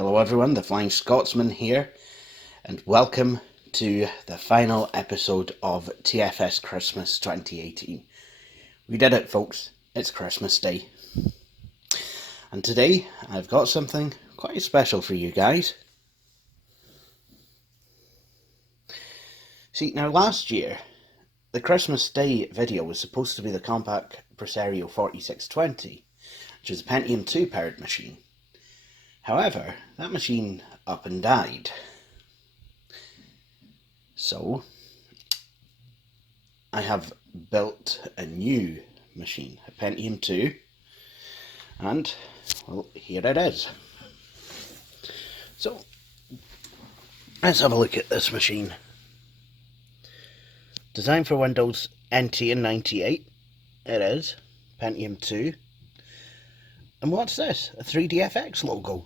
Hello everyone, the Flying Scotsman here, and welcome to the final episode of TFS Christmas 2018. We did it, folks. It's Christmas Day. And today I've got something quite special for you guys. See, now last year, the Christmas Day video was supposed to be the compact Presario 4620, which is a Pentium II powered machine. However, that machine up and died. So, I have built a new machine, a Pentium II, and, well, here it is. So, let's have a look at this machine. Designed for Windows NT and 98, it is, Pentium II. And what's this? A 3DFX logo.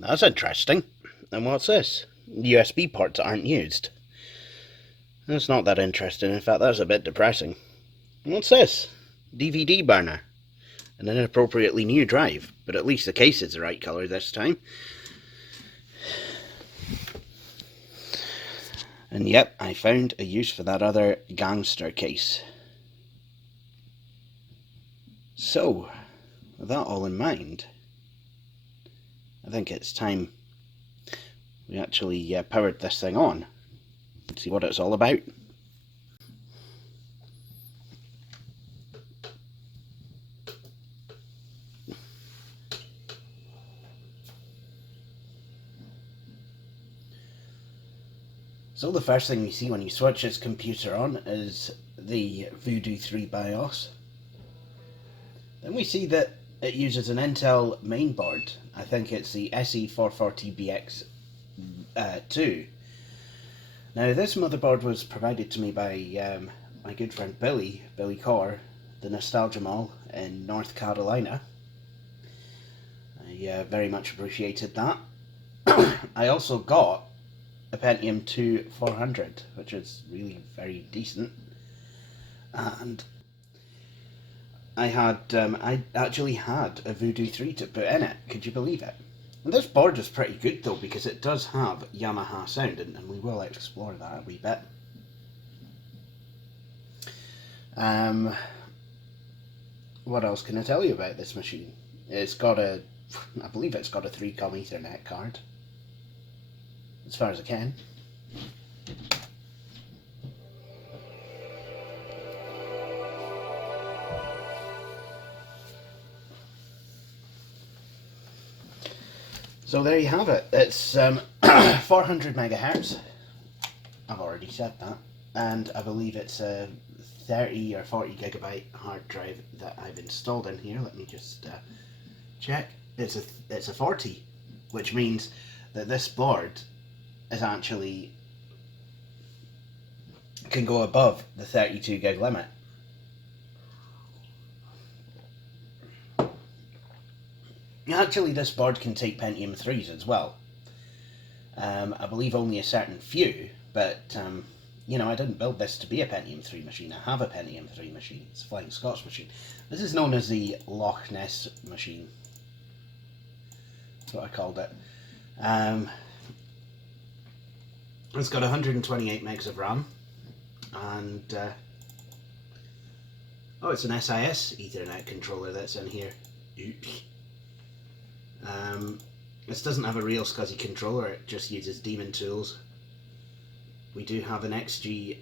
That's interesting. And what's this? USB ports aren't used. That's not that interesting. In fact, that's a bit depressing. And what's this? DVD burner. An inappropriately new drive, but at least the case is the right colour this time. And yep, I found a use for that other gangster case. So, with that all in mind, I think it's time we actually powered this thing on and see what it's all about. So the first thing you see when you switch this computer on is the Voodoo 3 BIOS. Then we see that it uses an Intel mainboard. I think it's the SE440BX2. Now this motherboard was provided to me by my good friend Billy Corr, the Nostalgia Mall in North Carolina. I very much appreciated that. I also got a Pentium II 400, which is really very decent. And I actually had a Voodoo 3 to put in it. Could you believe it? And this board is pretty good though, because it does have Yamaha sound, and we will explore that a wee bit. What else can I tell you about this machine? It's got I believe it's got a 3-COM Ethernet card, as far as I can. So there you have it. It's 400 megahertz. I've already said that. And I believe it's a 30 or 40 gigabyte hard drive that I've installed in here. Let me just check. It's a 40, which means that this board is actually can go above the 32 gig limit. Actually, this board can take Pentium 3s as well. I believe only a certain few, but you know, I didn't build this to be a Pentium 3 machine. I have a Pentium 3 machine. It's a Flying Scots machine. This is known as the Loch Ness Machine. That's what I called it. It's got 128 megs of RAM, and oh, it's an SIS Ethernet controller that's in here. Oops. This doesn't have a real SCSI controller, it just uses daemon tools. We do have an XG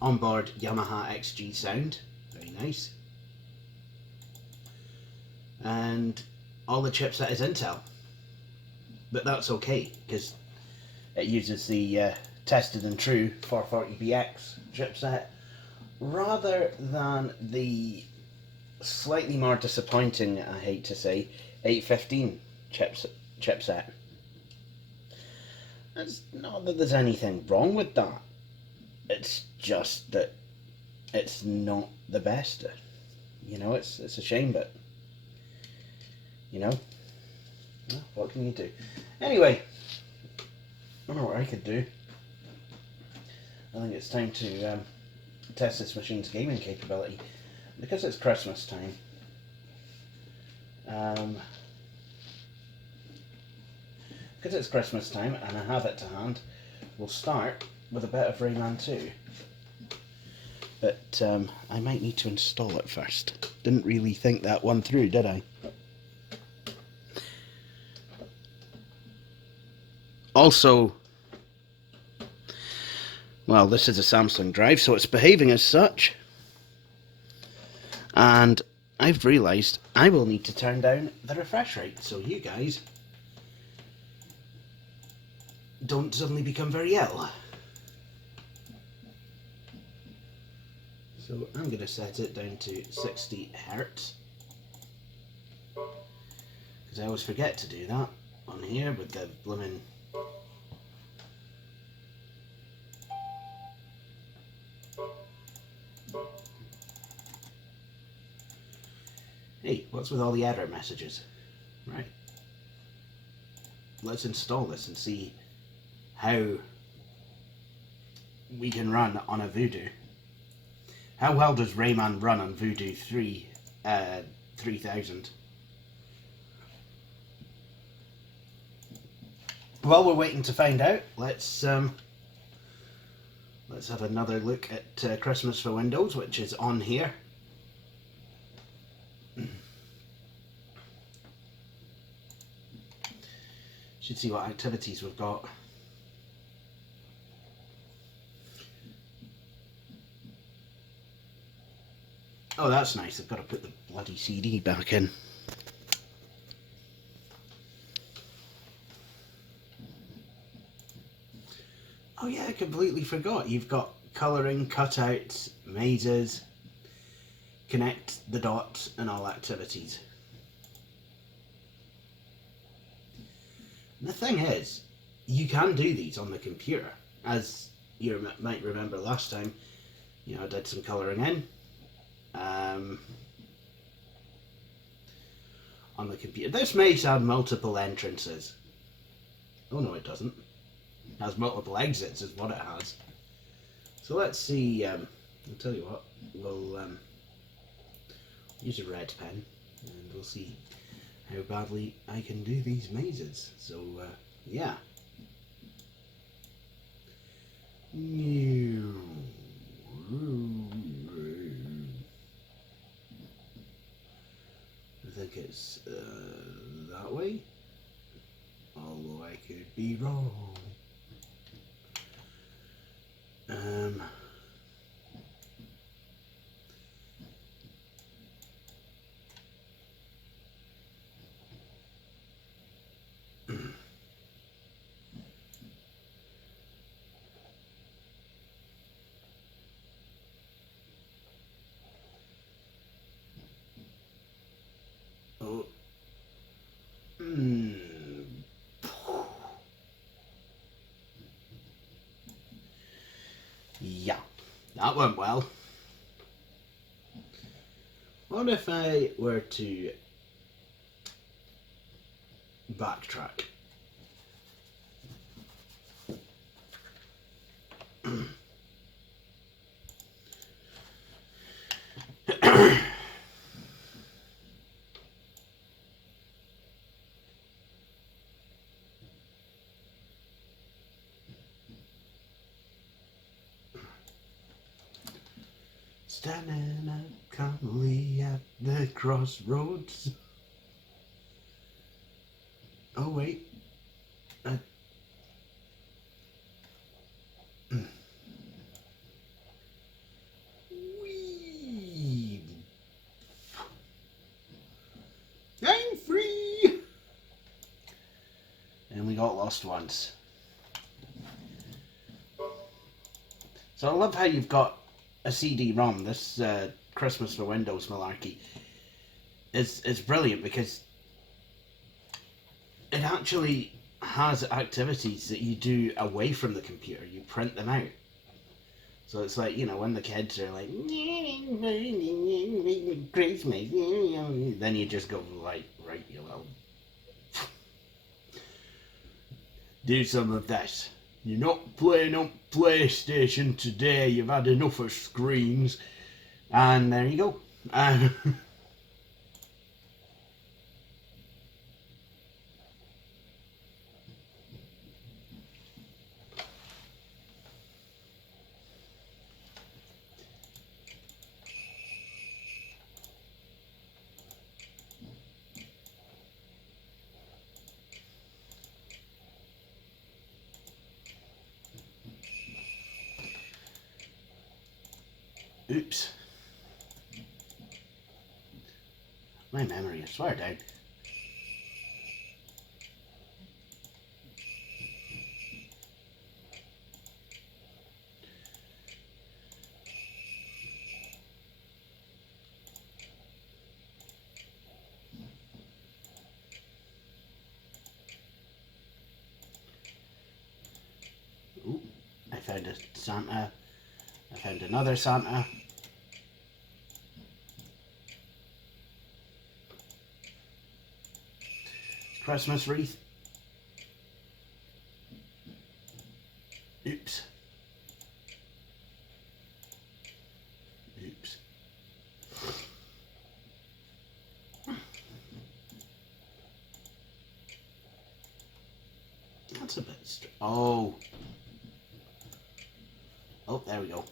onboard Yamaha XG sound, very nice. And all the chipset is Intel, but that's okay because it uses the tested and true 440BX chipset rather than the slightly more disappointing, I hate to say, 815 chipset. It's not that there's anything wrong with that, it's just that it's not the best. You know, it's a shame, but you know, well, what can you do? Anyway, I don't know what I could do. I think it's time to test this machine's gaming capability. Because it's Christmas time, because it's Christmas time and I have it to hand, we'll start with a bit of Rayman 2. But I might need to install it first. Didn't really think that one through, did I? Also, well, this is a Samsung drive, so it's behaving as such. And I've realised I will need to turn down the refresh rate, so you guys don't suddenly become very ill. So I'm going to set it down to 60 Hertz. Because I always forget to do that on here with the blooming... Hey, what's with all the error messages? Right. Let's install this and see how we can run on a Voodoo. How well does Rayman run on Voodoo 3000? While we're waiting to find out, let's have another look at Christmas for Windows, which is on here. Should see what activities we've got. Oh, that's nice. I've got to put the bloody CD back in. Oh yeah, I completely forgot. You've got colouring, cutouts, mazes, connect the dots, and all activities. The thing is, you can do these on the computer. As you might remember last time, you know, I did some colouring in on the computer. This may have multiple entrances. Oh no, it doesn't. It has multiple exits is what it has. So let's see, I'll tell you what, we'll use a red pen and we'll see how badly I can do these mazes. So, yeah. I think it's that way, although I could be wrong. Oh. Yeah, that went well. What if I were to backtrack? Standing up calmly at the crossroads. Oh wait. Wee. I'm free. And we got lost once. So I love how you've got a CD-ROM. This Christmas for Windows malarkey is brilliant because it actually has activities that you do away from the computer. You print them out. So it's like, you know, when the kids are like, Christmas, then you just go like, right, you will do some of this. You're not playing on PlayStation today, you've had enough of screens. And there you go. Oops. My memory, I swear down. Ooh, I found a Santa. I found another Santa. Christmas wreath. Oops. Oops. That's a bit oh. Oh, there we go.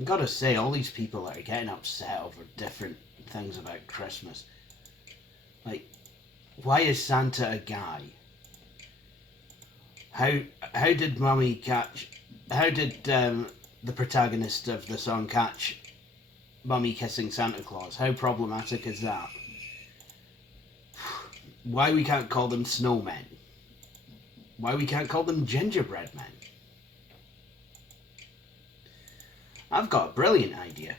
I've got to say, all these people that are getting upset over different things about Christmas. Like, why is Santa a guy? How did Mummy catch... How did the protagonist of the song catch Mummy kissing Santa Claus? How problematic is that? Why we can't call them snowmen? Why we can't call them gingerbread men? I've got a brilliant idea.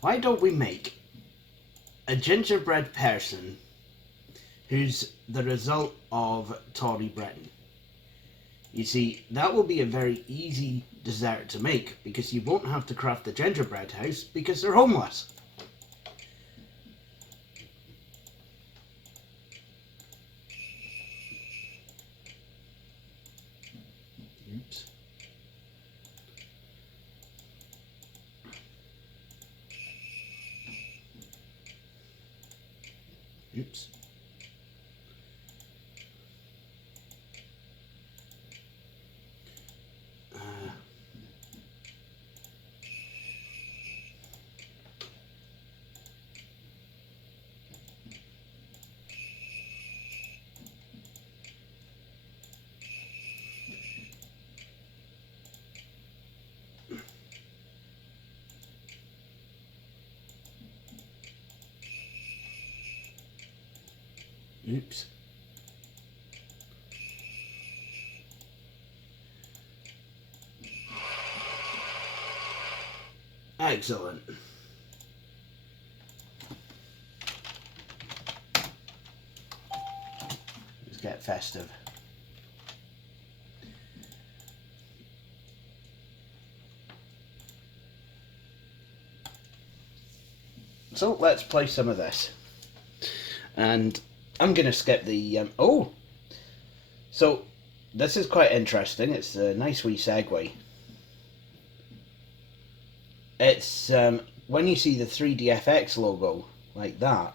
Why don't we make a gingerbread person who's the result of Tory Britain? You see, that will be a very easy dessert to make because you won't have to craft the gingerbread house because they're homeless. Oops. Oops. Oops. Excellent. Let's get festive. So let's play some of this. And I'm going to skip the... oh! So, this is quite interesting. It's a nice wee segue. It's when you see the 3DFX logo like that,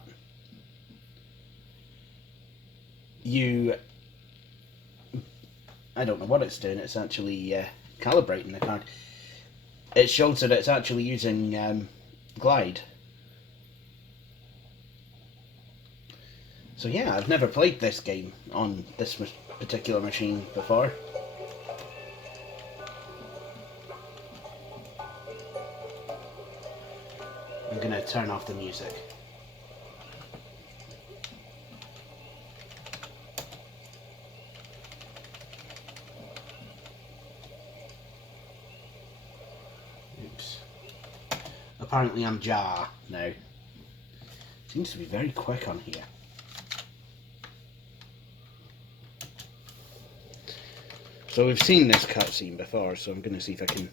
I don't know what it's doing. It's actually calibrating the card. It shows that it's actually using Glide. So yeah, I've never played this game on this particular machine before. I'm going to turn off the music. Oops. Apparently I'm Jar now. Seems to be very quick on here. So we've seen this cutscene before, so I'm going to see if I can...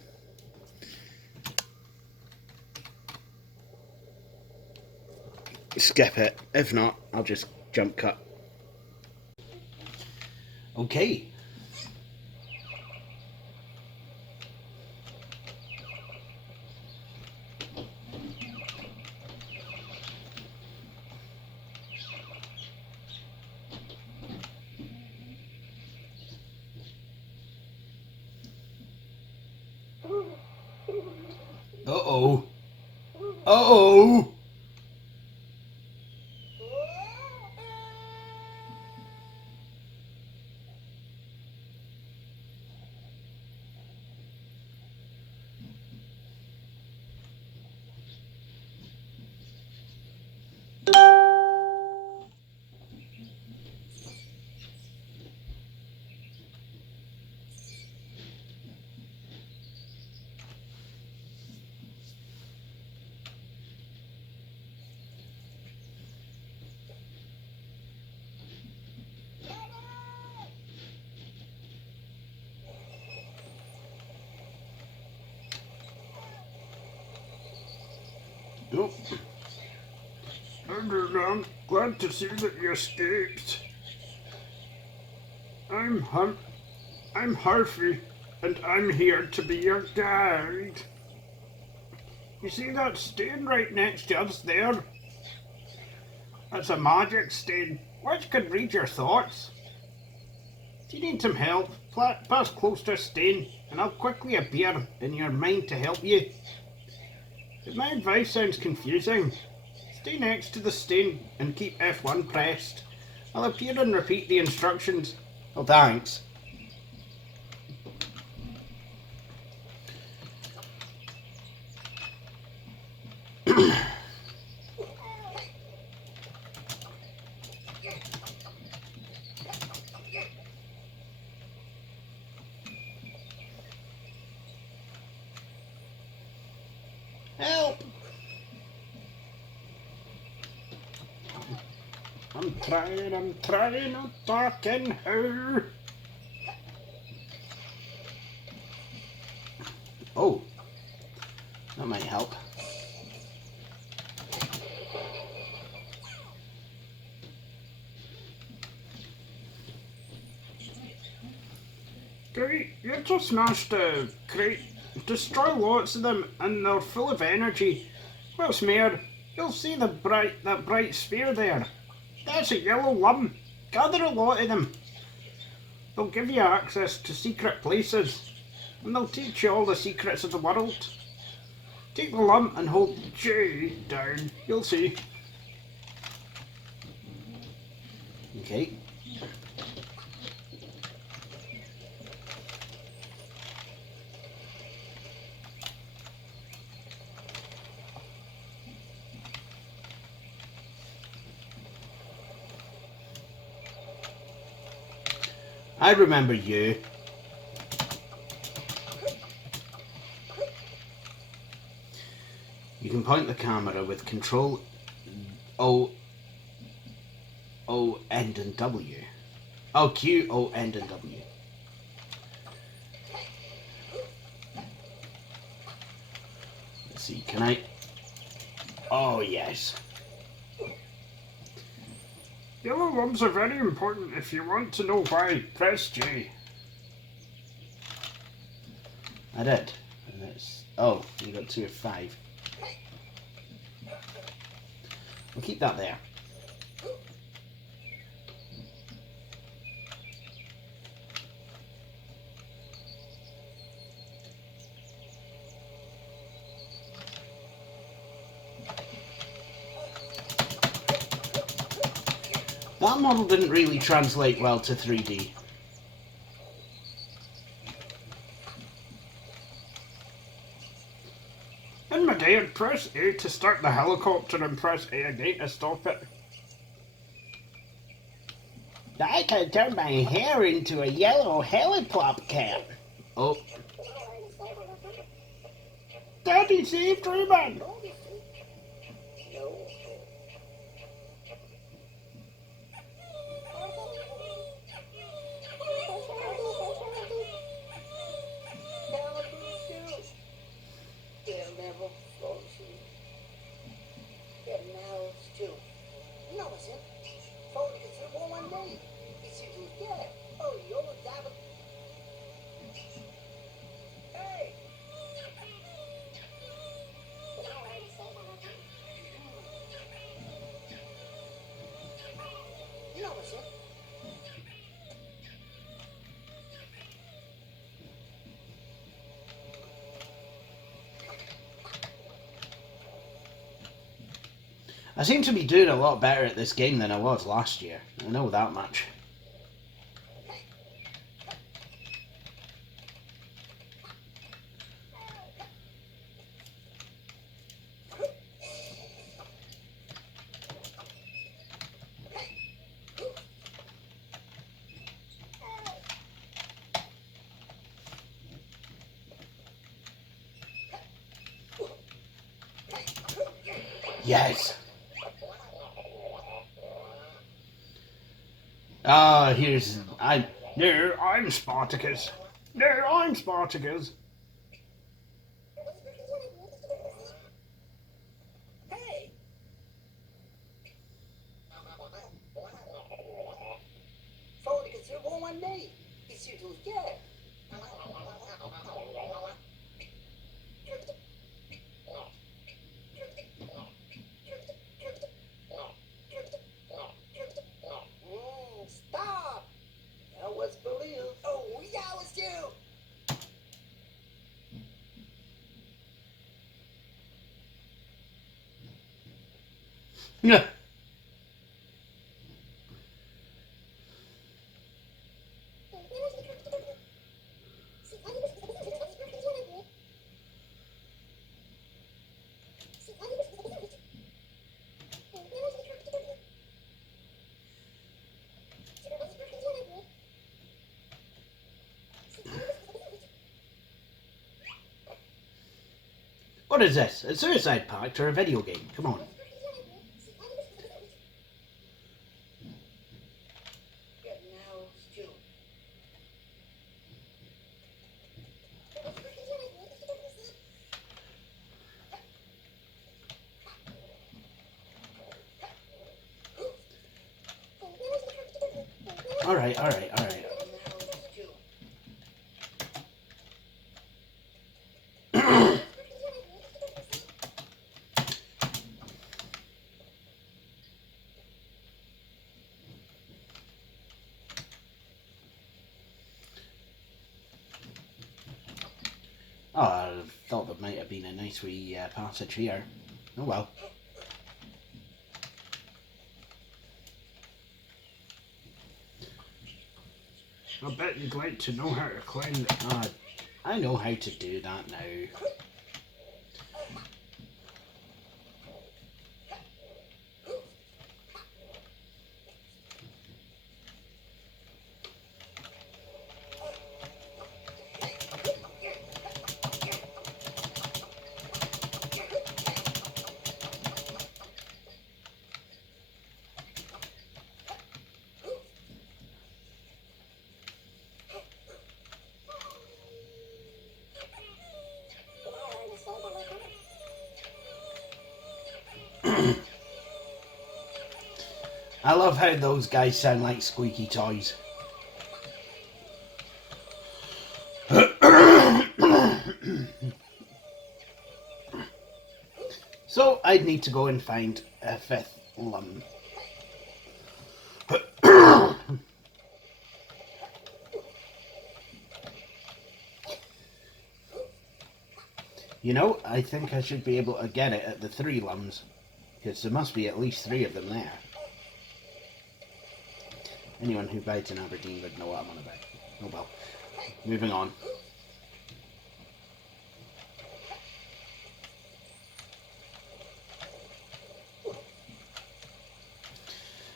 skip it. If not, I'll just jump cut. Okay. Uh-oh. Uh-oh. Oh. I'm glad to see that you escaped. I'm Harvey, and I'm here to be your guide. You see that stain right next to us there? That's a magic stain, which can read your thoughts. If you need some help, pass close to a stain, and I'll quickly appear in your mind to help you. If my advice sounds confusing, stay next to the stain and keep F1 pressed. I'll appear and repeat the instructions. Oh, thanks. Help! I'm trying, not talking her. Oh, that might help. Great, you just smashed a crate. Destroy lots of them, and they're full of energy. What's more, you'll see that bright sphere there. That's a yellow lump. Gather a lot of them. They'll give you access to secret places, and they'll teach you all the secrets of the world. Take the lump and hold J down. You'll see. Okay. I remember you. You can point the camera with Control O, N and W. Oh, Q, O, N and W. Let's see, can I? Oh, yes. Yellow lumps are very important if you want to know why. Press J. I did. And that's, oh, you got 2 of 5. We'll keep that there. That model didn't really translate well to 3D. In midair, press A to start the helicopter and press A again to stop it. I can turn my hair into a yellow heliplop cap. Oh. Daddy saved Reuben! I seem to be doing a lot better at this game than I was last year. I know that much. Yes! Here's... No, I'm Spartacus. No, I'm Spartacus. Stop! That was believe. Oh, yeah, it was you! Yeah. What is this? A suicide pact or a video game? Come on. Alright, alright, alright. Oh, I thought there might have been a nice wee passage here. Oh well. I bet you'd like to know how to climb the... I know how to do that now. I love how those guys sound like squeaky toys. So I'd need to go and find a fifth lum. You know, I think I should be able to get it at the 3 lums, because there must be at least 3 of them there. Anyone who bides in Aberdeen would know what I'm on about. Oh well. Moving on.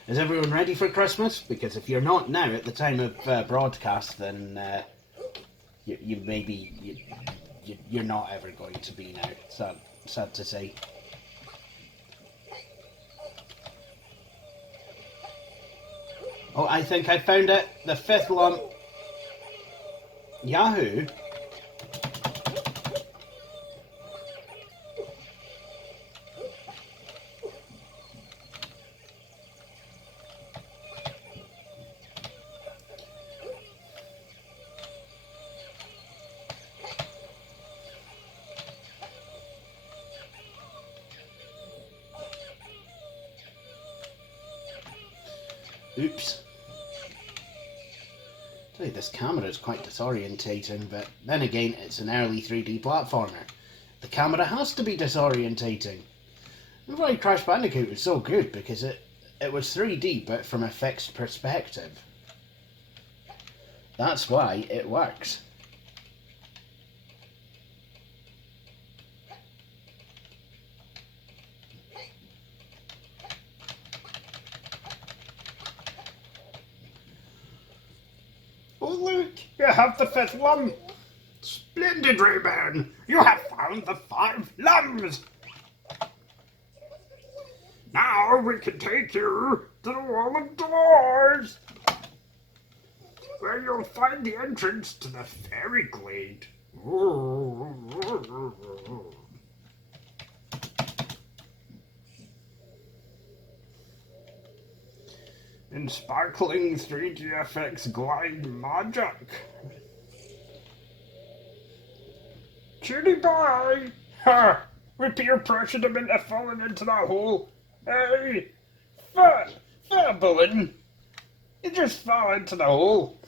Is everyone ready for Christmas? Because if you're not now at the time of broadcast, then you maybe you're not ever going to be now. Sad to say. Oh, I think I found it. The 5th lump. Yahoo! Oops. I tell you, this camera is quite disorientating, but then again, it's an early 3D platformer. The camera has to be disorientating. That's why Crash Bandicoot was so good, because it was 3D, but from a fixed perspective. That's why it works. Oh look, you have the 5th lum! Splendid, Rayman! You have found the 5 lums! Now we can take you to the Wall of Doors, where you'll find the entrance to the Fairy Glade. In sparkling 3DFX glide magic. Cutie boy! Ha! We peer pressured him into falling into that hole. Hey! Fair balloon! You just fell into the hole.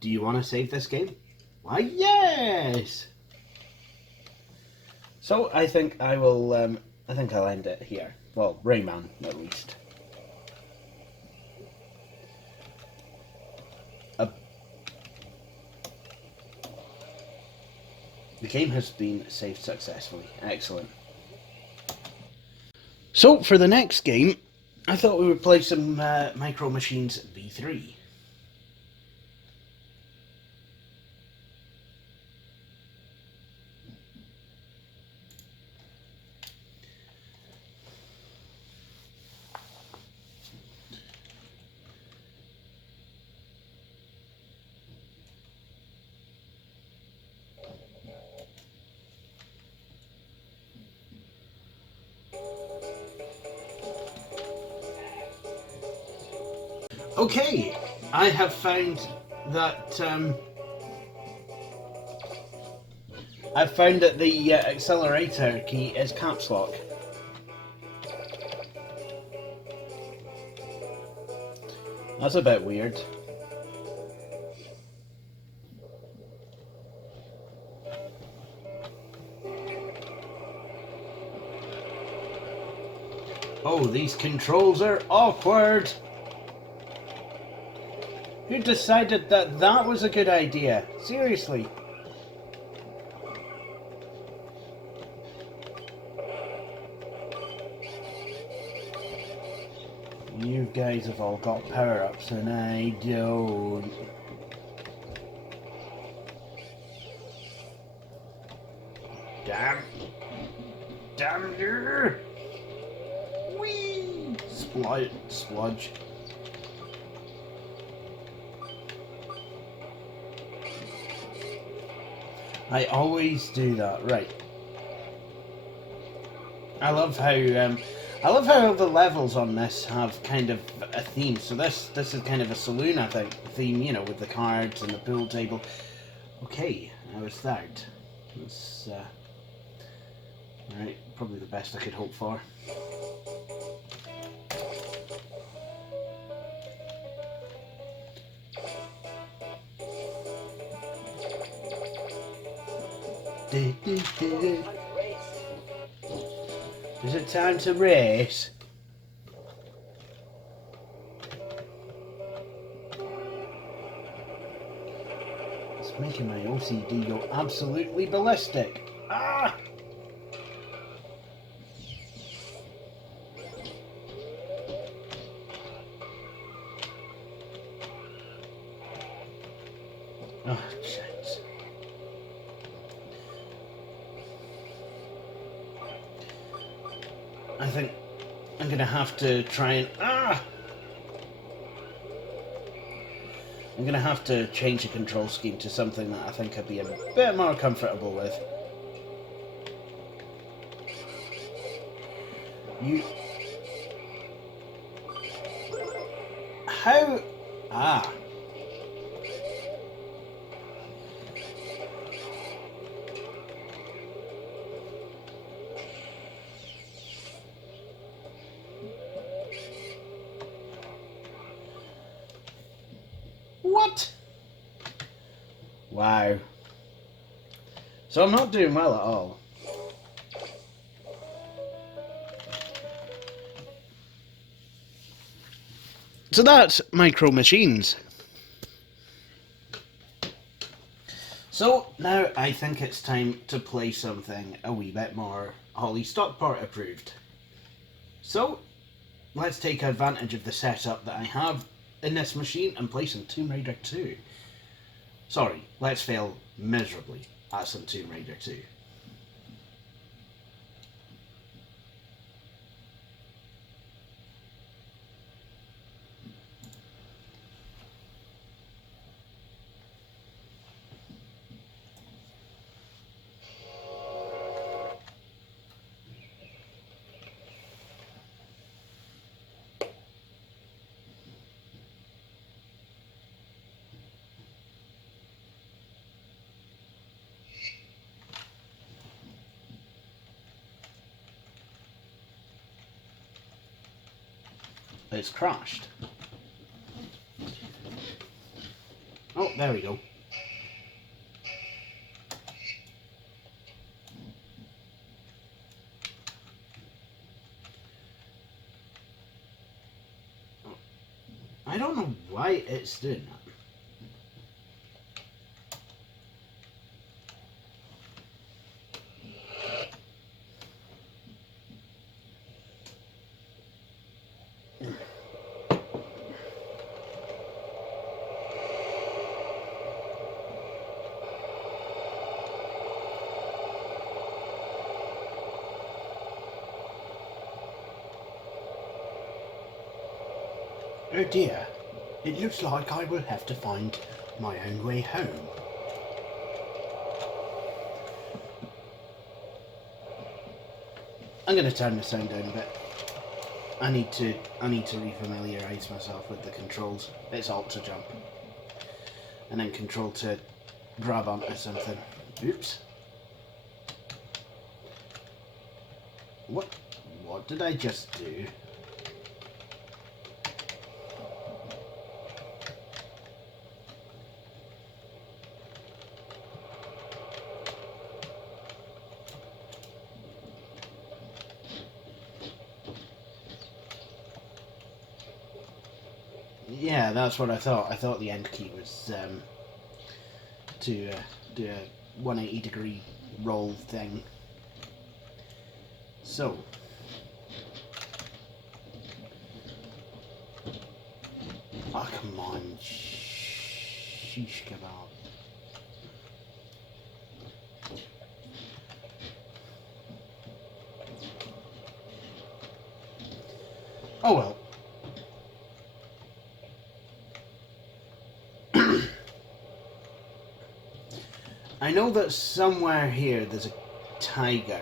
Do you want to save this game? Why, yes! So I think I will, I think I'll end it here. Well, Rayman, at least. The game has been saved successfully. Excellent. So, for the next game, I thought we would play some Micro Machines V3. Okay, I have found that the accelerator key is caps lock. That's a bit weird. Oh, these controls are awkward. Who decided that that was a good idea? Seriously. You guys have all got power-ups and I don't. Damn you! Whee! Spludge. I always do that, right. I love how the levels on this have kind of a theme. So this is kind of a saloon, I think, theme, you know, with the cards and the pool table. Okay, I was third. That's right, probably the best I could hope for. Is it time to race? It's making my OCD go absolutely ballistic. Ah! Oh, shit. I think I'm gonna have to try and I'm gonna have to change the control scheme to something that I think I'd be a bit more comfortable with. You... How... Ah. What? Wow. So I'm not doing well at all. So that's Micro Machines. So now I think it's time to play something a wee bit more Holly Stockport approved. So let's take advantage of the setup that I have in this machine and play some Tomb Raider 2. Sorry, let's fail miserably at some Tomb Raider 2. It's crashed. Oh, there we go. I don't know why it's doing that. Oh dear, it looks like I will have to find my own way home. I'm going to turn the sound down a bit. I need to refamiliarise myself with the controls. It's Alt to jump, and then Control to grab onto something. Oops. What did I just do? Yeah, that's what I thought. I thought the end key was to do a 180-degree roll thing. So, oh come on, sheesh kebab. Oh well. I know that somewhere here there's a tiger.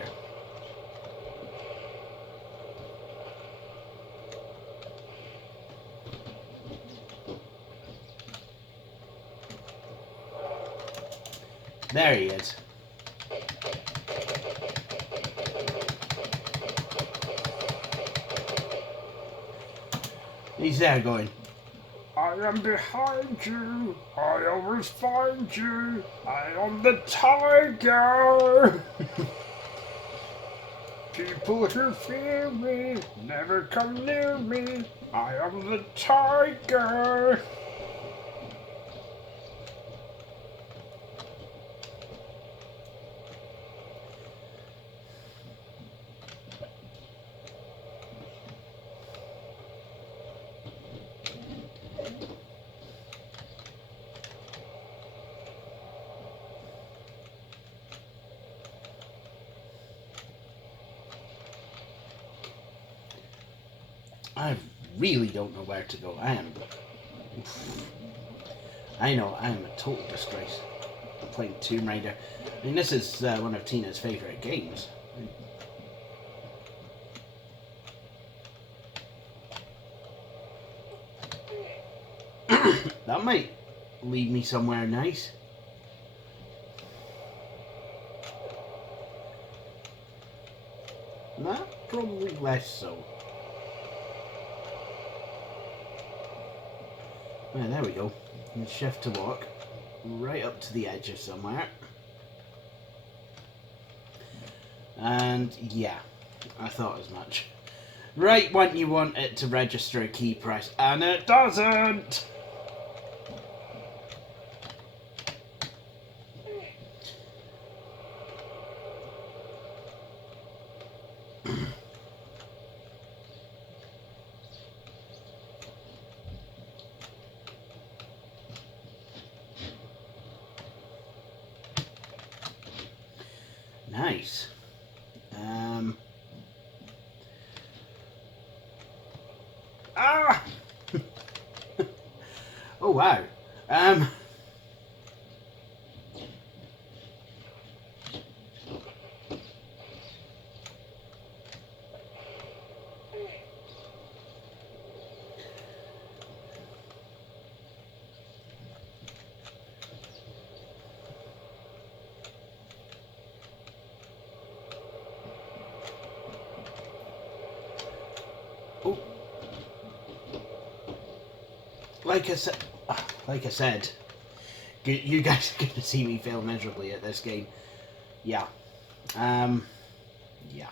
There he is. He's there going, I am behind you. I always find you. I am the tiger. People who fear me never come near me. I am the tiger. I really don't know where to go. I know, I am a total disgrace. I'm playing Tomb Raider. I mean, this is one of Tina's favourite games. That might lead me somewhere nice. That probably less so. Yeah, there we go. And shift to walk right up to the edge of somewhere. And yeah, I thought as much. Right when you want it to register a key press, and it doesn't! Nice. Ah! Oh wow. Oh. like I said, you guys are gonna see me fail miserably at this game. Yeah. Yeah.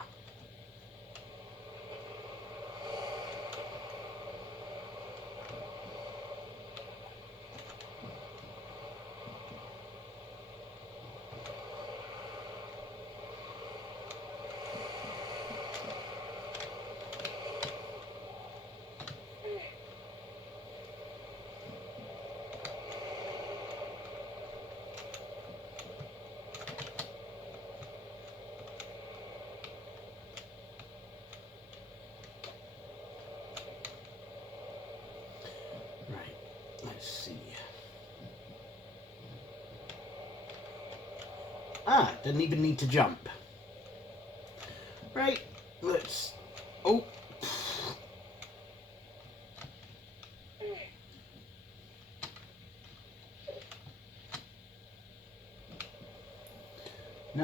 Right, let's see. Ah, didn't even need to jump. Right, let's... Oh.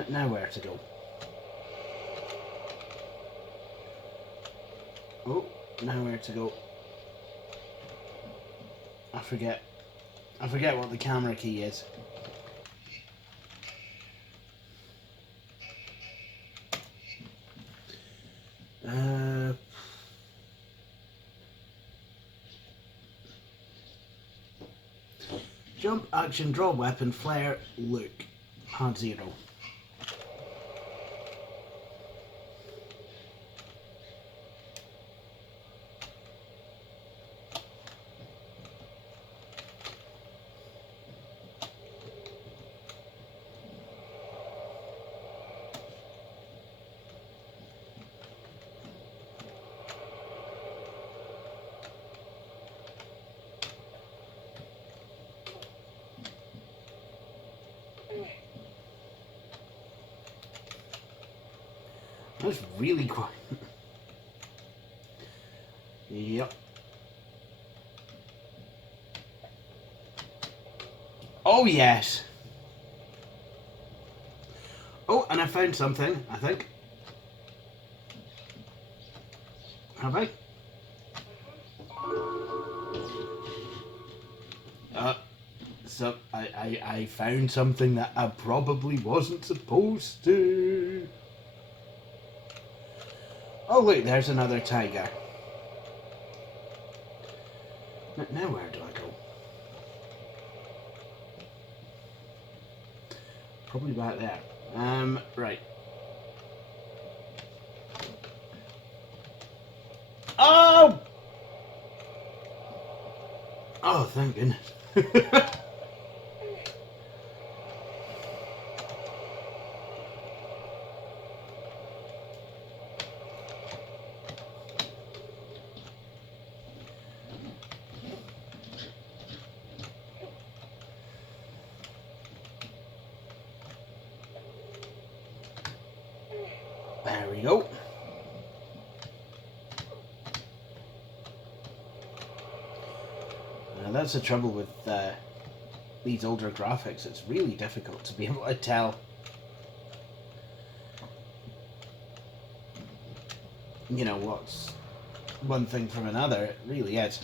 Now where to go? Oh, now where to go? I forget what the camera key is. Jump, action, draw weapon, flare, look. Hard 0. That's really quiet. Yep. Oh yes. Oh, and I found something, I think. Have I? So I found something that I probably wasn't supposed to. Oh look, there's another tiger. Now where do I go? Probably back there. Right. Oh! Oh, thank goodness. There we go. That's the trouble with these older graphics. It's really difficult to be able to tell, you know, what's one thing from another. It really is.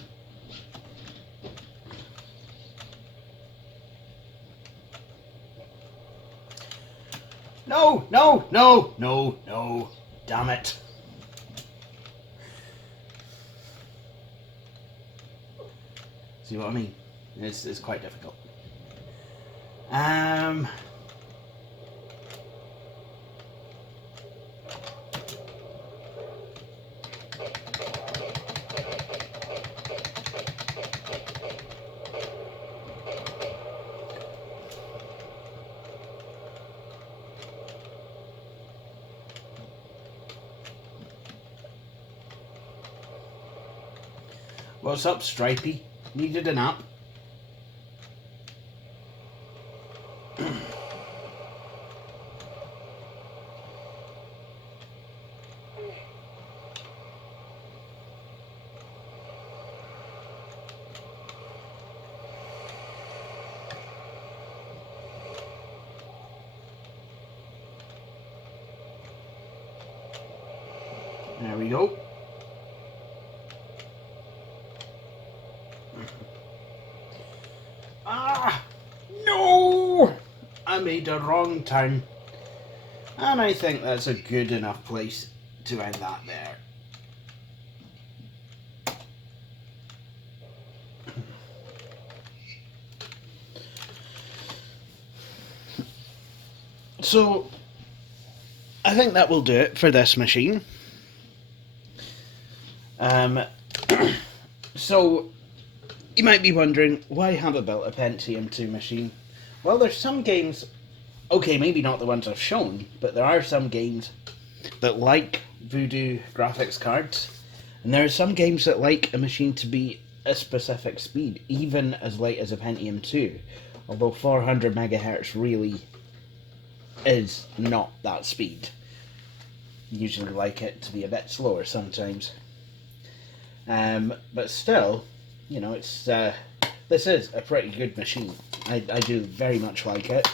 No, no, no, no, no. Damn it. See what I mean? It's quite difficult. What's up, Stripey? Needed a nap? There we go. made a wrong turn. And I think that's a good enough place to end that there. So, I think that will do it for this machine. So, you might be wondering, why have I built a Pentium II machine? Well, there's some games, okay, maybe not the ones I've shown, but there are some games that like Voodoo graphics cards, and there are some games that like a machine to be a specific speed, even as light as a Pentium II, although 400 megahertz really is not that speed. Usually like it to be a bit slower sometimes. But still, you know, it's this is a pretty good machine. I do very much like it.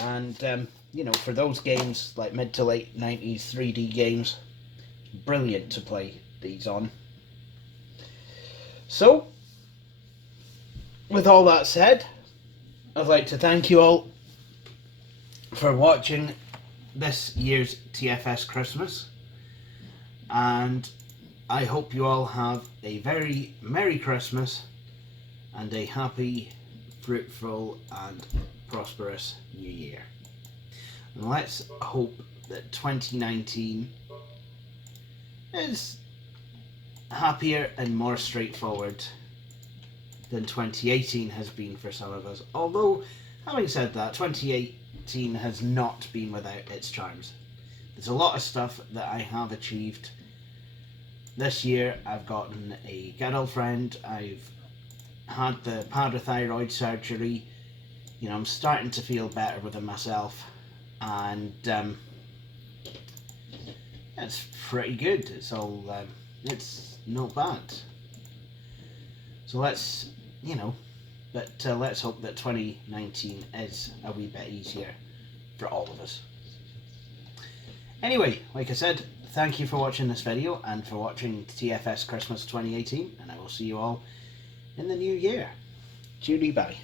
And, you know, for those games, like mid to late 90s 3D games, brilliant to play these on. So, with all that said, I'd like to thank you all for watching this year's TFS Christmas, and I hope you all have a very Merry Christmas and a happy, fruitful and prosperous New Year. And let's hope that 2019 is happier and more straightforward than 2018 has been for some of us. Although, having said that, 2018 has not been without its charms. There's a lot of stuff that I have achieved this year. I've gotten a girlfriend, I've had the parathyroid surgery, you know, I'm starting to feel better within myself, and it's pretty good. It's all, it's not bad. So let's, you know, but let's hope that 2019 is a wee bit easier for all of us. Anyway, like I said, thank you for watching this video and for watching TFS Christmas 2018, and I will see you all in the new year. Judy, bye.